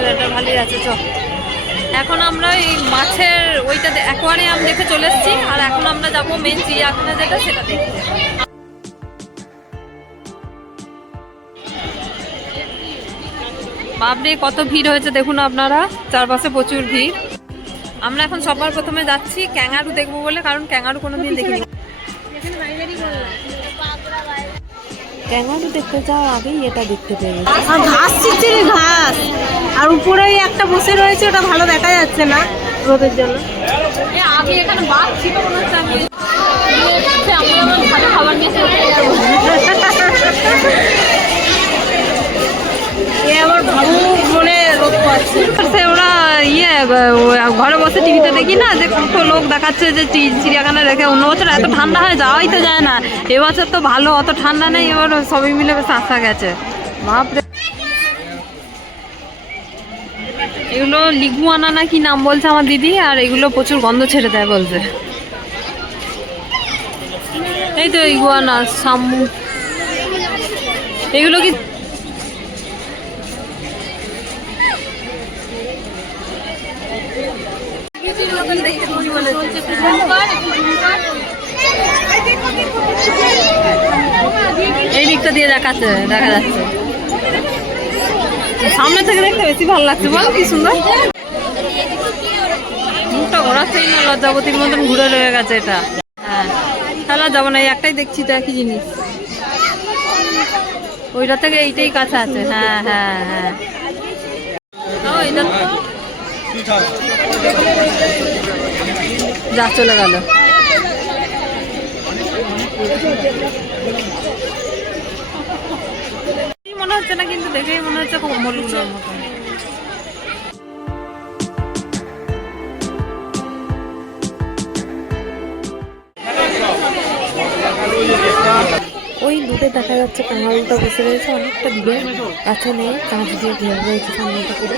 Escalator ভালোই আছে। চ এখন আমরা এই মাছের ওইটা অ্যাকোয়ারিয়াম দেখে চলে এসেছি, আর এখন আমরা যাবো মেন চিড়িয়াখানা যেটা সেটা দেখতে। বাপরে কত ভিড় হয়েছে দেখুন আপনারা, চারপাশে প্রচুর ভিড়। আমরা এখন সবার প্রথমে যাচ্ছি ক্যাঙ্গারু দেখবো বলে, কারণ ক্যাঙ্গারু কোনোদিন দেখিনি। ক্যাঙ্গারু দেখতে যাওয়ার আগেই এটা দেখতে পেয়ে গেছি। আর ঘাস ছিচ্ছে ঘাস, আর উপরেই একটা বসে রয়েছে, ওটা ভালো দেখা যাচ্ছে না রোদের জন্য। আগে এখানে বাঘ ছিল মনে হচ্ছে, আমি ভালো খাবার নিয়েছি। আমার ভাবু মনে রোদ পাচ্ছে। ওরা ঘরে বসে টিভিতে দেখি না যে কত লোক দেখাচ্ছে যে চিড়িয়াখানা দেখে। অন্য বছর এত ঠান্ডা হয় যাওয়াই তো যায় না, এবছর তো ভালো অত ঠান্ডা নেই, এবার সবাই মিলে বেশ আশা গেছে। বাপরে এগুলো লিগুয়ানা না কি নাম বলছে আমার দিদি, আর এগুলো প্রচুর গন্ধ ছেড়ে দেয় বলছে। এই তো ইগুয়ানা শামুক, এগুলো কি এই দিকটা দিয়ে দেখা যাচ্ছে, সামনে থেকে দেখতে বেশি ভালো লাগছে। বল কি সুন্দর, মুখটা ঘোরাচ্ছেই না, লজ্জাবতীর মতন ঘুরে রয়ে গেছে এটা। হ্যাঁ তাহলে যাবো না, এই একটাই দেখছি তো একই জিনিস, ওইটা থেকে এইটাই কাছে আছে। হ্যাঁ হ্যাঁ হ্যাঁ এটা যা চলে গেল। মনে হচ্ছে না, কিন্তু দেখেই মনে হচ্ছে কম্বলগুলোর মতন। ওই দূরে দেখা যাচ্ছে কাঁঙালটা বসে রয়েছে অনেকটা দূরে, কাছে নেই, কাঁচ দিয়ে ঘেরা রয়েছে সামনেটা পুরো।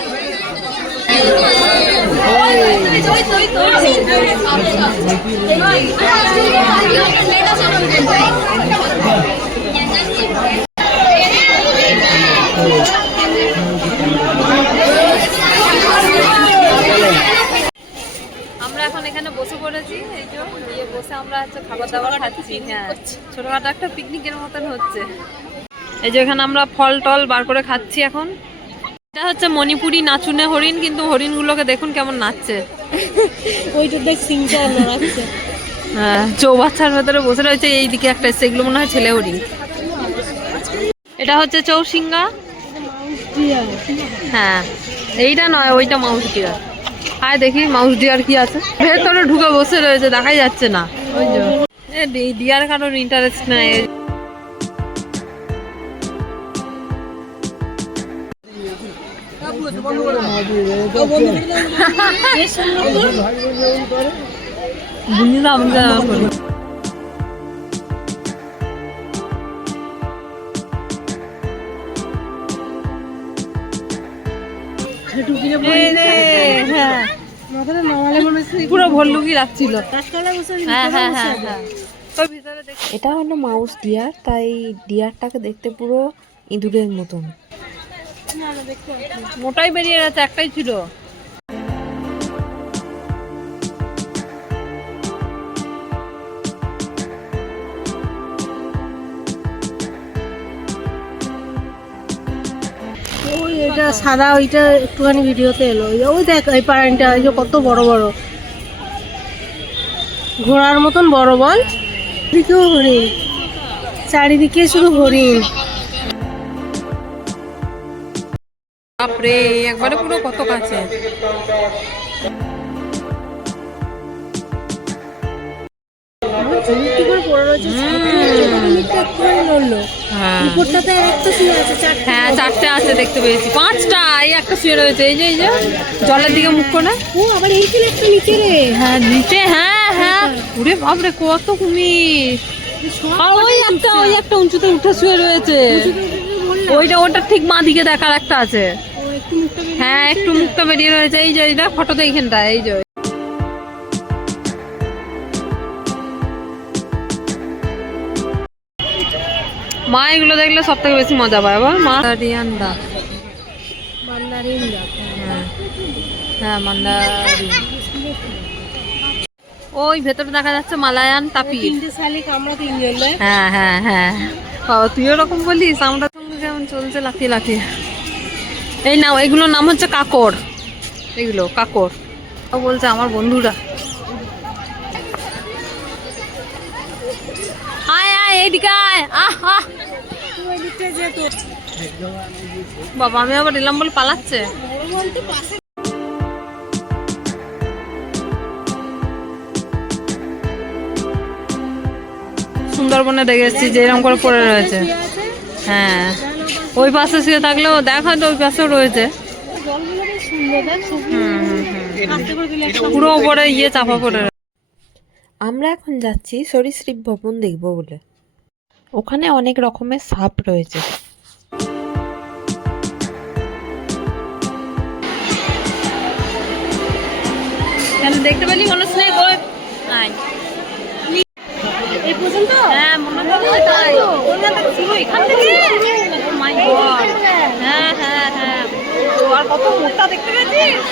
আমরা এখন এখানে বসে পড়েছি, এই যে বসে আমরা হচ্ছে খাবার দাবার খাচ্ছি। হ্যাঁ ছোটখাটো একটা পিকনিকের মতন হচ্ছে। এই যে এখানে আমরা ফল টল বার করে খাচ্ছি এখন। এটা হচ্ছে মণিপুরি নাচুনে হরিণ, কিন্তু হরিণগুলোকে দেখুন কেমন নাচছে। ওইটা সিংটা নাচছে। হ্যাঁ চৌবাচ্চার ভেতরে বসে রয়েছে, এইদিকে একটা সেগুলো মনে হয় ছেলে হরিণ। এটা হচ্ছে চৌসিঙ্গা। হ্যাঁ এইটা নয়, ওইটা মাউস ডিয়ার। আয় দেখি মাউস ডিয়ার কি আছে। ভেতরে ঢুকে বসে রয়েছে, দেখাই যাচ্ছে না। ওই যে ডিয়ার কারোর ইন্টারেস্ট নেই। বুঝলাম পুরো ভল্লুকি লাগছিল। এটা হলো মাউস ডিয়ার, তাই ডিয়ারটাকে দেখতে পুরো ইঁদুরের মতন। মোটাই বেরিয়ে গেছে, একটাই ছিল। ওই এটা সাদা, ওইটা একটুখানি ভিডিওতে এলো। ওই দেখ এই পাড়াটা, ওই যে কত বড় বড় ঘোড়ার মতন বড় বল। দিকেও হরিণ, চারিদিকে শুধু হরিণ। বাপরে একবারে পুরো কত কাছে। হ্যাঁ চারটে আছে দেখতে পেয়েছি, পাঁচটা এই একটা শুয়ে রয়েছে। এই যে জলের দিকে মুখ করে। ও আবার এই ছিল একটা নিচে রে। হ্যাঁ নিচে, হ্যাঁ হ্যাঁ উড়ে বাপরে কত কুমির। ওই একটা উঁচুতে উঠে শুয়ে রয়েছে, ওটা ঠিক মা দিকে দেখার একটা আছে। হ্যাঁ একটু মুখটা বেরিয়ে রয়েছে। এই যে এটা ফটোতে এইখানটা, এই যে মা এগুলো দেখলে সব থেকে বেশি মজা পায়। বল মা রিয়ান্ডা মান্দারিন দেখো। হ্যাঁ হ্যাঁ মান্দারিন। ওই ভেতরে দেখা যাচ্ছে মালায়ান তাপির। 3টে শালিক আমরা 3 জন। হ্যাঁ হ্যাঁ হ্যাঁ বাবা তুই ওরকম বলিস, আমরা সঙ্গে কেমন চলছে লাফিয়ে লাফিয়ে। এই নাও, এগুলোর নাম হচ্ছে কাকড়, এগুলো কাকড়। ও বলছে আমার বন্ধুরা। আয় আয় এইদিকে আয়, আহ আহ। ওই দিকটা যে তো বাবা আমি আবার এলাম বলে পালাচ্ছে। বলতে পাশে সুন্দরবনে দেখে এসেছি যে এরকম করে পড়ে রয়েছে। হ্যাঁ ওই পাশে শুয়ে থাকলেও দেখ হয়তো ওই পাশেও রয়েছে। জলগুলো বেশ সুন্দর, দেখ সবুজ। আস্তে করে দিলে একটা পুরো উপরে ইয়ে চাপা পড়ে রয়েছে। আমরা এখন যাচ্ছি সরীসৃপ ভবন দেখবো বলে। ওখানে অনেক রকমের সাপ রয়েছে। কেন দেখতে পেলি মনে হচ্ছে বই এই পর্যন্ত। হ্যাঁ মনে হয় তাই। শুরু এখান থেকে। Oh my God! হ্যাঁ হ্যাঁ হ্যাঁ তো আর কত মোটা দেখতে পেয়েছিস?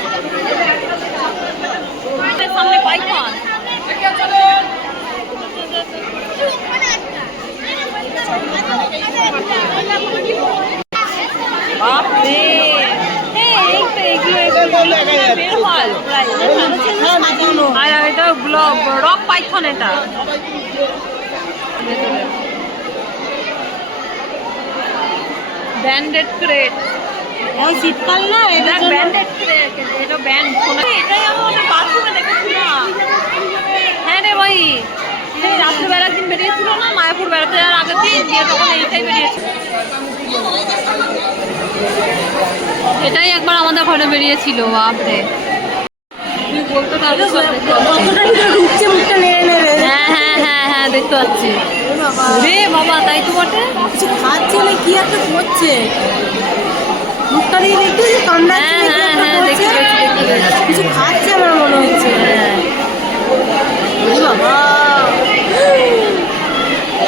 সামনে পাইথন। বাপরে আর এটা রক পাইথন, এটা ব্যান্ডেড ক্রেট। এখন শীতকাল না, এটা ব্যান্ডেড ক্রেট, এটা ব্যান্ড শোনা। এটাই আমি ওটা বাথরুমে দেখেছিলাম। হ্যাঁ রে ভাই, এই রাত্রেবেলা একদিন বেরিয়েছিল না মায়াপুর বেড়াতে যাওয়ার আগের দিন, দিয়ে তখন এইটাই বেরিয়েছিল। এটাই একবার আমাদের ঘরে বেরিয়েছিল। বাপরে তুই বলতে পারবি ঢুকছে মুখটা নেড়ে নেড়ে। হ্যাঁ হ্যাঁ হ্যাঁ হ্যাঁ দেখতে পাচ্ছি। রে বাবা তাই তো বটে। কিছু খাচ্ছে না, কি একটা করছে মুখটা দিয়ে দেখতে কামড়াচ্ছে। হ্যাঁ হ্যাঁ হ্যাঁ দেখতে পেয়েছি দেখতে পেয়েছি। কিছু খাচ্ছে আমার মনে হচ্ছে। হ্যাঁ বাবা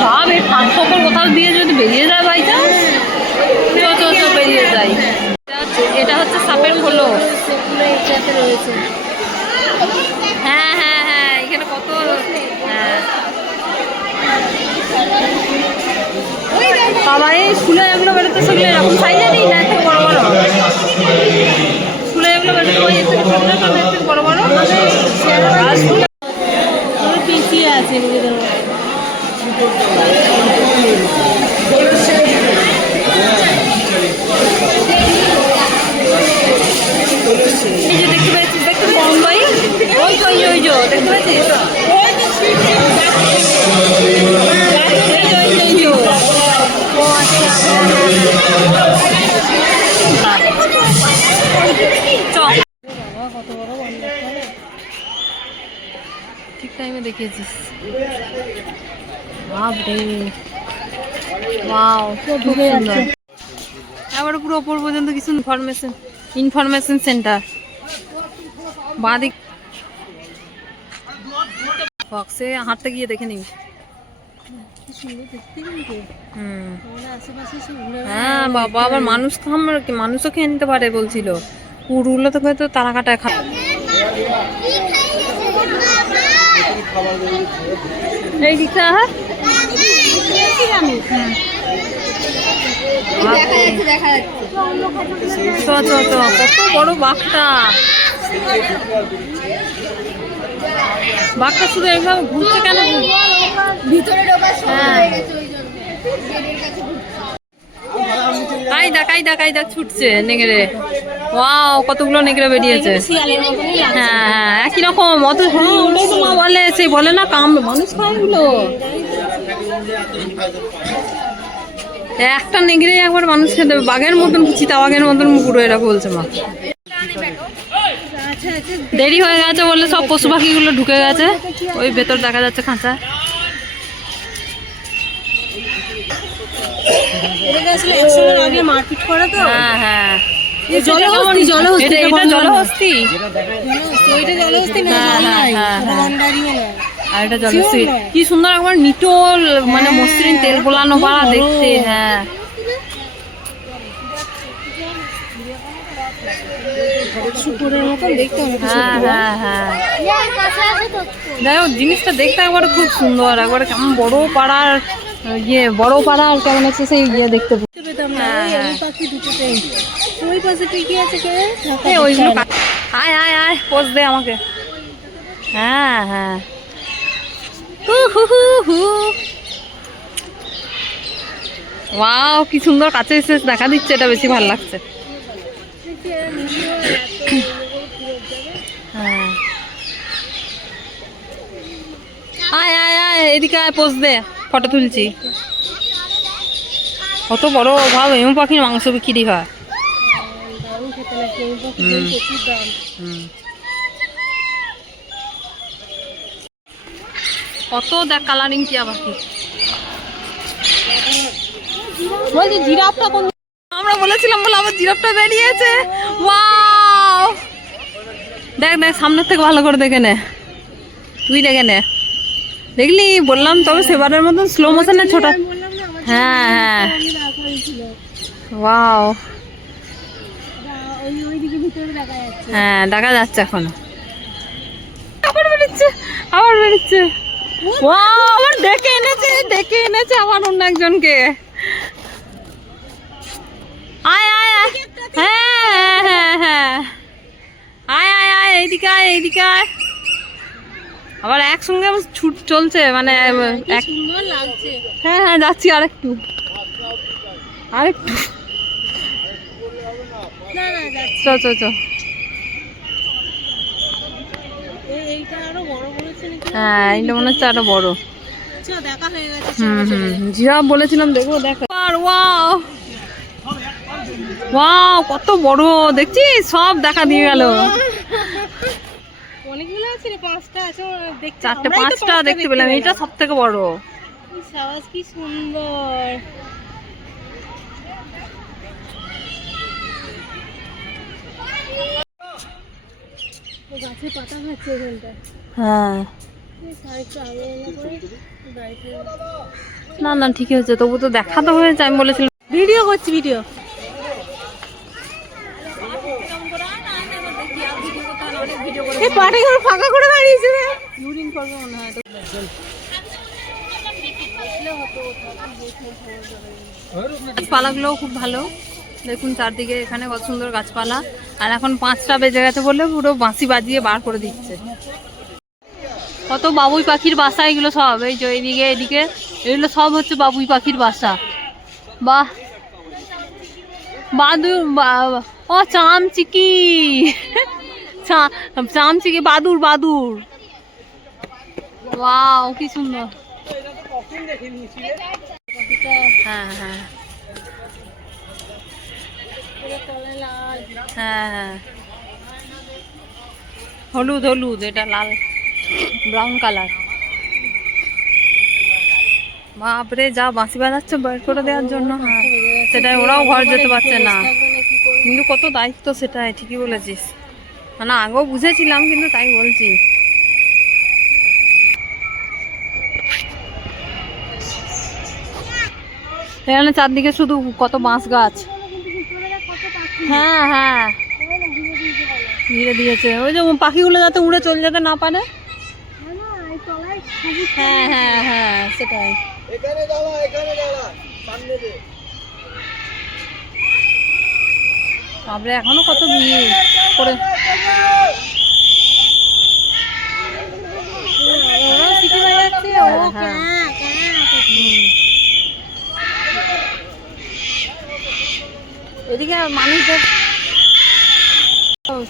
সব এই ফাঁক ফকর কোথাও দিয়ে যদি বেরিয়ে যায় বাইটা, চো বেরিয়ে যায়। এটা হচ্ছে সাপের খোলো। সেগুলো এটাতে রয়েছে। হ্যাঁ হ্যাঁ হ্যাঁ এখানে কত। হ্যাঁ বাবা এই স্কুলে এগুলো বেরোতে সেগুলো এরকম সাইজে নেই না, একটু বড় বড় স্কুলে এগুলো বেরোতে ওই একটু ছোট ছোট একটু বড় বড়। আর স্কুলে পিছিয়ে আছে নিজেদের এই যে দেখতে পেয়েছিস, দেখতে পেয়েছিস ভাই, ওই তো ওই যে দেখতে পেয়েছিস। ঠিক টাইমে দেখিয়েছিস। বাপরে ওয়াও খুব সুন্দর। এবারে পুরো ওপর পর্যন্ত কিছু ইনফরমেশন সেন্টার। বাঁদিক বক্সে হাঁটতে গিয়ে দেখে নিবি। হ্যাঁ বাবা আবার মানুষও খেয়ে নিতে পারে বলছিল। পুরুগুলো তো হয়তো তারা কাটায় খা। এই দিকটা কত বড় বাঘটা। বাঘটা শুধু এইভাবে ঘুরছে কেন? ভিতরে ঢোকার সময় হয়ে গেছে ওই জন্য। কায়দা ছুটছে নেগড়ে। ওয়াও কতগুলো নেগড়ে বেরিয়েছে। হ্যাঁ হ্যাঁ একই রকম। অত ওটাই তো মা বলে, সেই বলে না মানুষ খায় এগুলো। একটা নেগড়ে একবার মানুষ খেতে দেবে। বাঘের মতন চিতা বাঘের মতন পুরো এরা বলছে মা। দেরি হয়ে গেছে বলে সব পশু পাখিগুলো ঢুকে গেছে। ওই ভেতর দেখা যাচ্ছে খাঁচা। আগে মারপিট করে তো। হ্যাঁ হ্যাঁ জলহস্তি এটা জলহস্তি। ওইটা জলহস্তি না, হ্যাঁ, জল নাই, হ্যাঁ, ওটা হ্যাঁ। গন্ডারিও না। আর এটা জলহস্তি। কি সুন্দর একবার নিটোল মানে মসৃণ তেল গোলানো পাড়া দেখতে। হ্যাঁ শুকুরের মতন দেখতে অনেকটা হ্যাঁ শুকুর। হ্যাঁ হ্যাঁ এই কাছে আছে তো যাই হোক জিনিসটা দেখতে একবারে খুব সুন্দর, একবারে কেমন বড় পাড়ার বড় পাড়ার কেমন আছে সেই দেখতে দেখতে পেতাম না, হ্যাঁ, ওই হ্যাঁ। এই পাখি দুটোতেই। ওই পাশে টিকি আছে কে? ওইগুলো আয় আয় আয় পোজ দে আমাকে। হ্যাঁ হ্যাঁ হু হু হু হু। ওয়াও কি সুন্দর কাছে এসে দেখা দিচ্ছে, এটা বেশি ভালো লাগছে। হ্যাঁ আয় আয় আয় এদিকে আয় পোজ দে, ফটো তুলছি। কত বড় ভাব, এমন পাখির মাংস বিক্রি হয়। দারুণ খেতে লাগছে, ওই পাখিটার প্রচুর দাম। কত দেখ কালারিং টিয়া পাখি। বলছি জিরাফটা কোন? আমরা বলেছিলাম বলে আবার জিরাফটা বেরিয়েছে। ওয়াও দেখ দেখ সামনের থেকে ভালো করে দেখে নে, তুই দেখে নে। দেখলি বললাম, তবে সেবারের মতন স্লো মোশনে ছোট। আমি বললাম না আমার হ্যাঁ হ্যাঁ সামনে রাখা হয়েছিল। ওয়াও ওইদিকে ভিতরে দেখা যাচ্ছে। হ্যাঁ দেখা যাচ্ছে এখনো। আবার বেরোচ্ছে, আবার বেরোচ্ছে। ওয়াও আবার ডেকে এনেছে আবার অন্য একজনকে। আয় আয় আয় হ্যাঁ হ্যাঁ হ্যাঁ আয় আয় আয় এইদিকে আয় এইদিকে আয়। আবার একসঙ্গে ছুট চলছে মানে এক। সুন্দর লাগছে। হ্যাঁ হ্যাঁ যাচ্ছি আরেকটু আরেকটু। না না যাচ্ছে। চ চ চ। এইটা আরো বড় বলেছে নাকি? হ্যাঁ এইটা মনে হচ্ছে আরো বড়। আচ্ছা দেখা হয়ে গেছে। জিরাফ বলেছিলাম দেখবো, দেখো। আর ওয়াও ওয়াও কত বড় দেখছিস, সব দেখা দিয়ে গেল। অনেকগুলো আছে রে, 5টা আছে দেখতে। চারটে আমরাই তো পাঁচটা দেখতে পেলাম, এটা সব থেকে বড়। সাবাস কি সুন্দর। ও গাছে পাতা খাচ্ছে এখানটা। হ্যাঁ আরেকটু আগে এলে পরে বাড়িতে না না ঠিকই হচ্ছে, তবু তো দেখা তো হয়েছে। আমি বলেছিলাম ভিডিও করছি, ভিডিও। এই পাটাগুলো ফাঁকা করে দাঁড়িয়েছে রে। ইউরিন করবে মনে হয়। গাছপালাগুলোও খুব ভালো, দেখুন চারদিকে এখানে কত সুন্দর গাছপালা। আর এখন 5টা বেজে গেছে বলে পুরো বাঁশি বাজিয়ে বার করে দিচ্ছে। কত বাবুই পাখির বাসা এগুলো সব, এই যে এদিকে এদিকে এগুলো সব হচ্ছে বাবুই পাখির বাসা। বাহ বাদুর ও চামচিকি চামচিকি বাদুর বাদুর। ওয়াও কি সুন্দর। হ্যাঁ হ্যাঁ হ্যাঁ হ্যাঁ হলুদ হলুদ, এটা লাল ব্রাউন কালার। বাপরে যা বাঁশি বাজাচ্ছে বের করে দেওয়ার জন্য। হ্যাঁ সেটাই, ওরাও ঘর যেতে পারছে না, কিন্তু কত দায়িত্ব সেটাই, ঠিকই বলেছিস। মানে আগেও বুঝেছিলাম কিন্তু তাই বলছি। এখানে চারদিকে শুধু কত বাঁশ গাছ। হ্যাঁ হ্যাঁ ঘিরে দিয়েছে, ওই যে পাখিগুলো যাতে উড়ে চলে যেতে না পারে। হ্যাঁ হ্যাঁ হ্যাঁ সেটাই। তারপরে এখনো কত ভিড় করে। এদিকে মানুষদের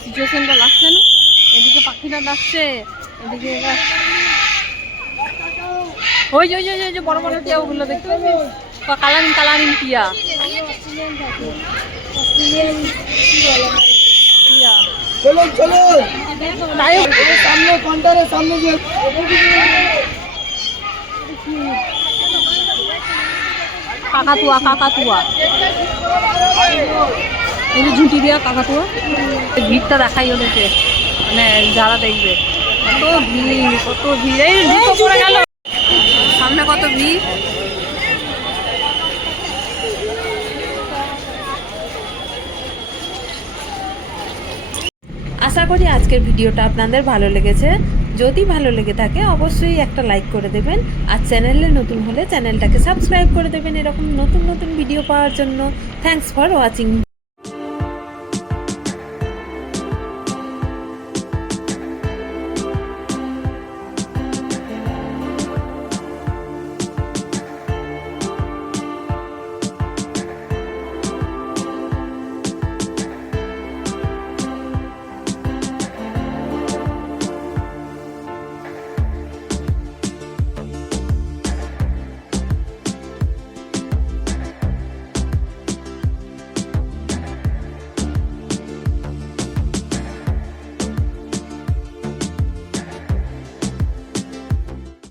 সিচুয়েশনটা লাগছে না, এদিকে পাখিটা ডাকছে, এদিকে ওই যে ওই যে ওই যে বড় বড় টিয়া ওগুলো দেখতে পাচ্ছিস, কালারিং কালারিং টিয়া। চলুন চলুন সামনে কাউন্টারের সামনে যে কাকাতুয়া কাকাতুয়া, এই যে ঝুঁটি দেওয়া কাকাতুয়া। ভিড়টা দেখাই ওদেরকে, মানে যারা দেখবে কত ভিড় কত ভিড়। এই জুতো পড়ে গেল, সামনে কত ভিড়। আশা করি আজকের ভিডিওটা আপনাদের ভালো লেগেছে। যদি ভালো লেগে থাকে অবশ্যই একটা লাইক করে দেবেন, আর চ্যানেলে নতুন হলে চ্যানেলটাকে সাবস্ক্রাইব করে দেবেন এরকম নতুন নতুন ভিডিও পাওয়ার জন্য। Thanks for watching.